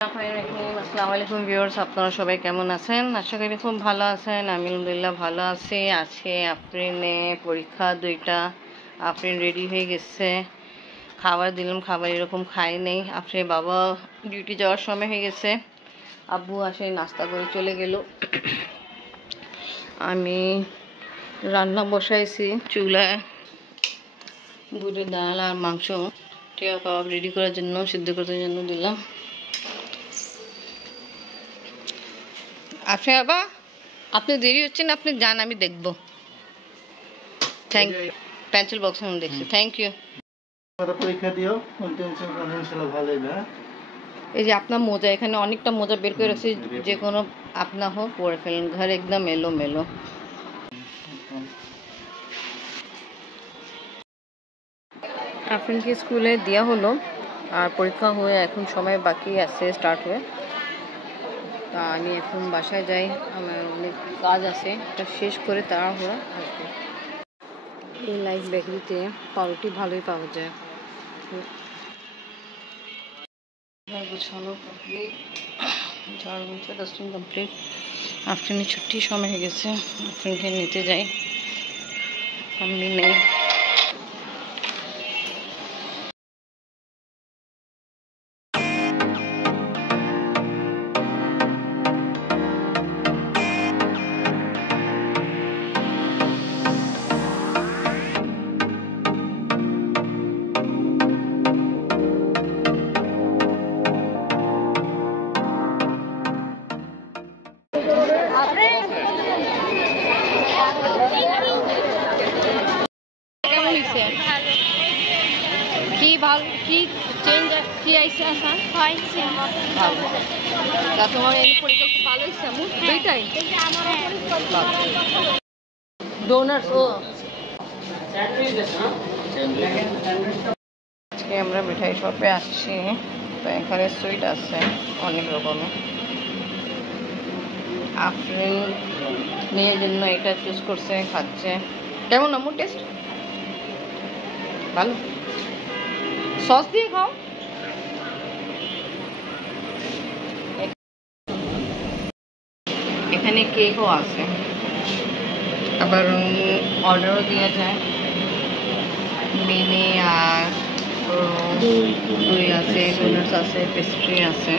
আসসালামু আলাইকুম ভিউয়ার্স, আপনারা সবাই কেমন আছেন? আশা করি খুব ভালো আছেন। আমি আলহামদুলিল্লাহ ভালো আছি। আজকে আফরিনে পরীক্ষা 2টা। আফরিন রেডি হয়ে গেছে, খাবার দিলাম, খাবার এরকম খাই নেই। আফরিনের বাবা ডিউটি যাওয়ার সময় হয়ে গেছে, আব্বু আসে নাস্তা করে চলে গেল। আমি রান্না বসাইছি চুলায়, বুটের ডাল আর মাংস টিয়া কাবাব রেডি করার জন্য, সিদ্ধ করার জন্য দিলাম। আপনি বাবা, আপনি দেরি হচ্ছে না, আপনি যান, আমি দেখবো। পেন্সিল বক্স দেখছি, থ্যাংক ইউ। পরীক্ষা দিও, ইনশাআল্লাহ ভালো হবে। এই যে আপনার মোজা, এখানে অনেকটা মোজা বের করে রাখছি, যে কোনো আপনা হোক পরে ফেলেন, ঘর একদম এলো মেলো। আফরিনকে স্কুলে দেওয়া হলো, আর পরীক্ষা হয়ে এখন সময় বাকি আছে স্টার্ট হয়ে। তা আমি এখন বাসায় যাই, আমার অনেক কাজ আছে, এটা শেষ করে তাড়াহুড়া আসবো। এই লাইফ বেকারিতে পাউরুটি ভালোই পাওয়া যায়। কমপ্লিট। আফরিনের ছুটির সময় হয়ে গেছে, আফরিনকে নিতে যাই, আমি নেই। কি ভালো, কি চেঞ্জ, কি আইসে আসা ভালো। তা তোমার এই পরীক্ষা খুব ভালো হয়েছে? দুইটাই ডোনার্স। ও আজকে আমরা মিঠাই শপে আসছি, তো এখানে সুইট আছে অনেক রকমের। আফরিন নিজের জন্য এটা চুজ করছে, খাচ্ছে। কেমন আম্মু টেস্ট? ভালো, সস দিয়ে খাও। এখানে কেকও আছে, আবার অর্ডারও দেওয়া যায়। মিনি আর দই আছে, ডোনাটস আছে, পেস্ট্রি আছে।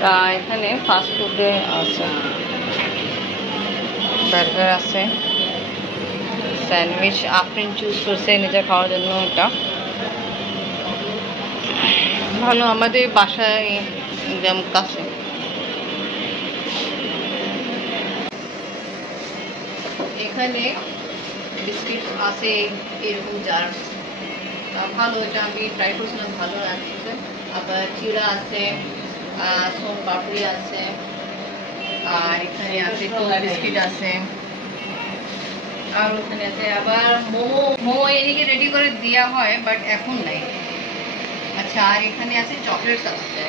তা এখানে ফাস্ট ফুডে আছে, বার্গার আছে, স্যান্ডউইচ। আফরিন চুজ করছে নিজে খাওয়ার জন্য, এটা ভালো, আমাদের বাসায় একদম কাছে। এখানে বিস্কিট আছে এরকম জার, ভালো, এটা আমি ট্রাই করছিলাম, ভালো লাগছে। আবার চিড়া আছে, সোন পাপড়ি আছে, আর এখানে আছে বিস্কিট আছে, আর ওখানে আছে আবার মোমো। মোমো এদিকে রেডি করে দেওয়া হয়, বাট এখন নাই। আচ্ছা, আর এখানে আছে চকলেটস আছে,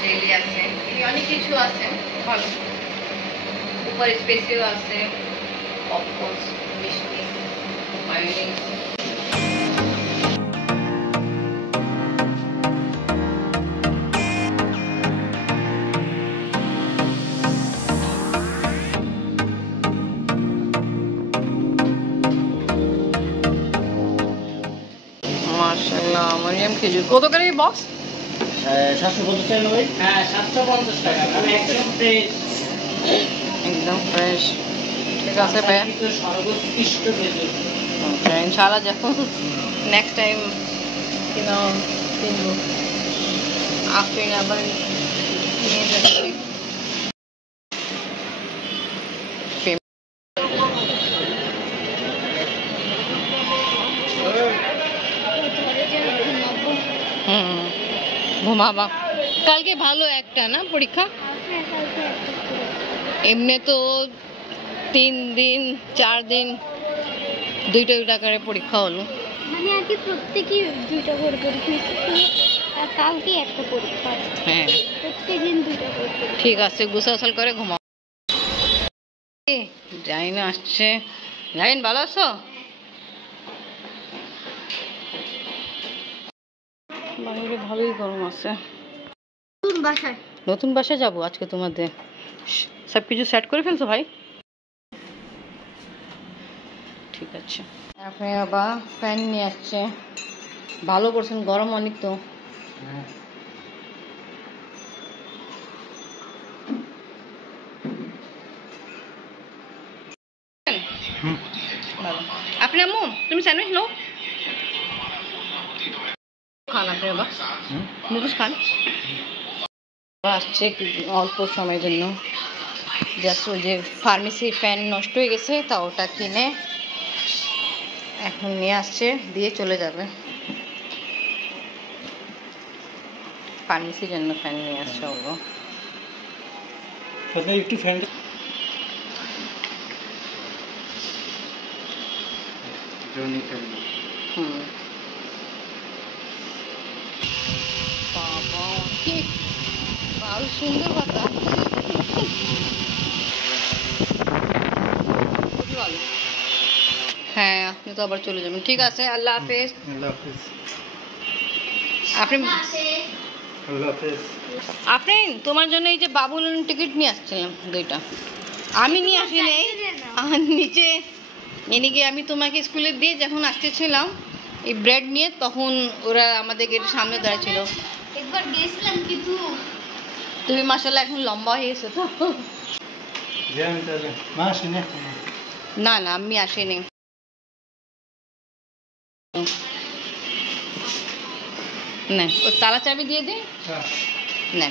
জেলি আছে, অনেক কিছু আছে ভালো। উপর স্পেসিও আছে, পপকর্নস, মিষ্টি, মায়োনিজ। মাশাআল্লাহ, মারিয়াম খেজুর কত করে এই বক্স? 750 টাকা নেই? হ্যাঁ, 750 টাকা। আমি একদম ফ্রেশ, একদম ফ্রেশ। ঠিক আছে ভাইয়া, সর্বোৎকৃষ্ট খেজুর। আচ্ছা ইনশাআল্লাহ যখন নেক্সট টাইম কিনবো, আফরিন আবার নিয়ে যাচ্ছি। ঘুমাবা, কালকে ভালো একটা না পরীক্ষা? এমনি তো 3 দিন 4 দিন দুইটা দুইটা করে পরীক্ষা হলো, মানে আজকে প্রত্যেকই 2টা করে পরীক্ষা, আর কালকে একটা পরীক্ষা। হ্যাঁ প্রত্যেকদিন 2টা করে। ঠিক আছে, গোসল করে ঘুমাও। জাইন আসছে। জাইন ভালো আছো? বাইরে ভালোই গরম আছে। বাসায় নতুন বাসায় যাবো আজকে তোমাদের। সব কিছু সেট করে ফেলছো ভাই? ঠিক আছে। আপনি আবার ফ্যান নিয়ে আসছে, ভালো করছেন, গরম অনেক তো। আপনি আম্মু তুমি স্যান্ডউইচ নাও, খান আপনি বাবা, নুডলস খান। আসছে অল্প সময়ের জন্য, জাস্ট ওই যে ফার্মেসি ফ্যান নষ্ট হয়ে গেছে তা ওটা কিনে এখন নিয়ে আসছে, দিয়ে চলে যাবে। ফার্মেসির জন্য ফ্যান নিয়ে আসছে ওগুলো। একটু ফ্যান হুম বাবা ঠিক ভালো সুন্দর কথা। হ্যাঁ আপনি তো আবার চলে যাবেন, ঠিক আছে আল্লাহ হাফেজ। আল্লাহ হাফেজ। আপনি আল্লাহ হাফেজ। আপনি তোমার জন্য এই যে বাবুল টিকিট নিয়ে আসছিলাম দুইটা, আমি নিয়ে আসি নাই, আর নিচে এনে গিয়ে আমি তোমাকে স্কুলে দিয়ে যখন আসতেছিলাম এই ব্রেড নিয়ে, তখন ওরা আমাদের গেটের সামনে দাঁড়িয়েছিল। একবার গেছিলাম কিন্তু তুমি মাশাআল্লাহ এখন লম্বা হয়ে গেছো তো। আমি তাহলে মা শুনে না না আমি আসিনি। না ও তালা চাবি দিয়ে দিই না।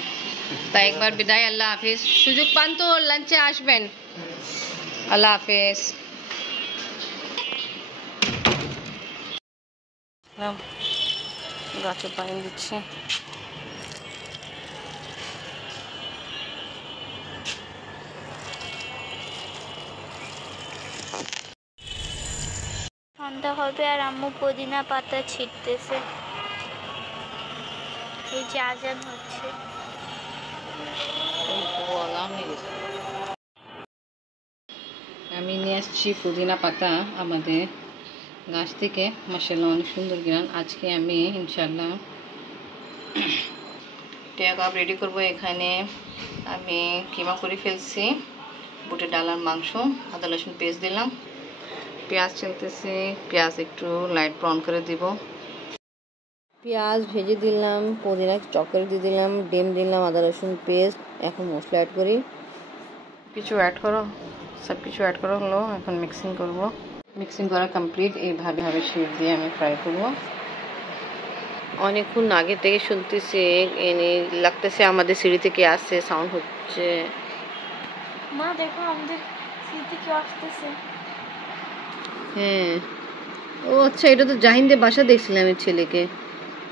তাই একবার বিদায়, আল্লাহ হাফিজ। সুযোগ পান তো লাঞ্চে আসবেন। আল্লাহ হাফিজ। গাছে পানি দিচ্ছে। সন্ধ্যা হবে আর আম্মু পুদিনা পাতা ছিটতেছে। এই যে আজান হচ্ছে। আমি নিয়ে আসছি পুদিনা পাতা আমাদের গাছ থেকে, মাশাআল্লাহ অনেক সুন্দর গ্রান। আজকে আমি ইনশাআল্লাহ টিয়া কাবাব রেডি করব। এখানে আমি কিমা করে ফেলছি, বুটের ডাল আর মাংস, আদা রসুন পেস্ট দিলাম, পেঁয়াজ চলতেছে, পেঁয়াজ একটু লাইট ব্রাউন করে দিব, পেঁয়াজ ভেজে দিলাম, পুদিনা চকলেট দিয়ে দিলাম, ডিম দিলাম, আদা রসুন পেস্ট। এখন মশলা অ্যাড করি, কিছু অ্যাড করো, সব কিছু অ্যাড করা হলো। এখন মিক্সিং করব, মিক্সিং করা কমপ্লিট। এইভাবে শেপ দিয়ে আমি ফ্রাই করব। অনেকক্ষণ আগে থেকে শুনতেছি, এনে লাগতেছে আমাদের সিঁড়ি থেকে আসছে, সাউন্ড হচ্ছে। মা দেখো আমাদের সিঁড়ি থেকে আসতেছে। হ্যাঁ ও আচ্ছা, এটা তো জাহিনদের বাসা দেখছিলাম এর ছেলেকে।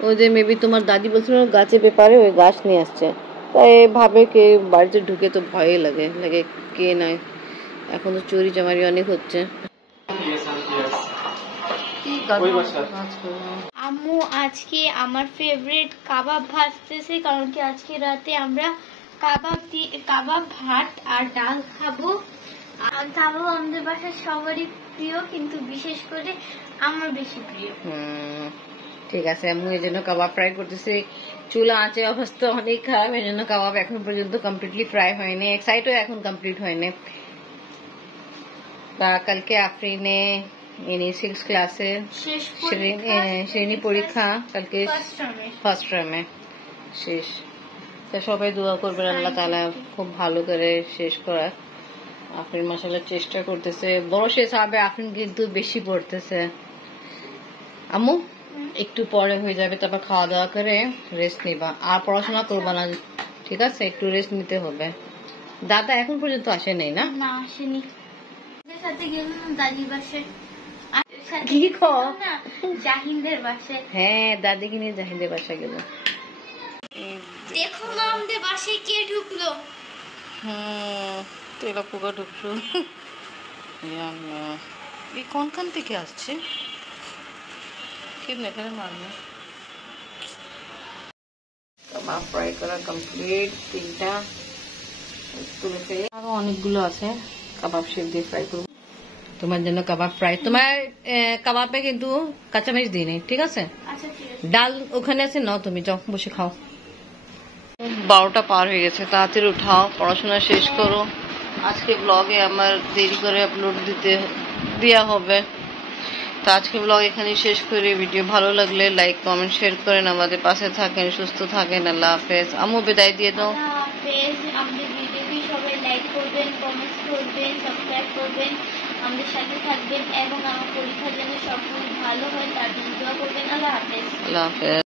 ও যে মেবি তোমার দাদি বলছিল গাছে ব্যাপারে, ওই গাছ নিয়ে আসছে। তাই ভাবে কে বাড়িতে ঢুকে তো ভয়ই লাগে লাগে কে নাই। এখন তো চুরি চামারি অনেক হচ্ছে। আম্মু আজকে আমার ফেভারিট কাবাব ভাজতেছে, কারণ কি আজকে রাতে আমরা কাবাব ভাত আর ডাল খাবো। আর কাবাব আমাদের বাসায় সবারই প্রিয়, কিন্তু বিশেষ করে আমার বেশি প্রিয়। ঠিক আছে, আমি এই জন্য কাবাব ফ্রাই করতেছি। চুলা আঁচে অবস্থা অনেক খারাপ, এই জন্য কাবাব এখন পর্যন্ত কমপ্লিটলি ফ্রাই হয়নি, এক সাইডও এখন কমপ্লিট হয়নি। কালকে আফরিনে ইনি 6 ক্লাসে শ্রেণী পরীক্ষা, কালকে ফার্স্ট টার্মে শেষ। তা সবাই দোয়া করবেন আল্লাহ তাআলা খুব ভালো করে শেষ করার। আফরিন মাশাআল্লাহ চেষ্টা করতেছে, বড় শেষ হবে। আফরিন কিন্তু বেশি পড়তেছে। আম্মু একটু পরে হয়ে যাবে, তারপর খাওয়া দাওয়া করে রেস্ট নিবা, আর পড়াশোনা করবা না, ঠিক আছে? একটু রেস্ট নিতে হবে। দাদা এখন পর্যন্ত আসে নাই না? না আসেনি, সাথে গেলাম দাদির বাসায়। কি খাও না জাহিনদের বাসায়। হ্যাঁ দাদিকে নিয়ে জাহিনদের বাসায় গেল। দেখো না আমাদের বাসায় কে ঢুকলো। তেলা পোকা ঢুকলো। এই কোনখান থেকে আসছে কিন্তু এখানে মারলো। কাবাব ফ্রাই করা কমপ্লিট, 3টা তুলে ফেলে আরো অনেকগুলো আছে, কাবাব শেপ দিয়ে ফ্রাই করবো। তোমার জন্য কাবাব ফ্রাই। তোমার কাবাবে কিন্তু কাঁচামরিচ দিই নেই, ঠিক আছে? আচ্ছা ঠিক আছে। ডাল ওখানে আছে, নাও তুমি যাও বসে খাও। 12টা পার হয়ে গেছে, তাড়াতাড়ি উঠাও, পড়াশোনা শেষ করো। আজকে ব্লগে আমার দেরি করে আপলোড দেওয়া হবে। তো আজকে ব্লগ এখানেই শেষ করি। ভিডিও ভালো লাগলে লাইক কমেন্ট শেয়ার করেন, আমাদের পাশে থাকেন, সুস্থ থাকেন। আল্লাহ হাফেজ। আম্মু বিদায় দিয়ে দাও। আল্লাহ হাফেজ। আমাদের ভিডিওটি সবাই লাইক করবেন, কমেন্ট করবেন, সাবস্ক্রাইব করবেন, আমাদের সাথে থাকবেন এবং আমার পরীক্ষার জন্য সব ভালো হয় তার জন্য দোয়া করবেন। আল্লাহ হাফেজ। আল্লাহ হাফেজ।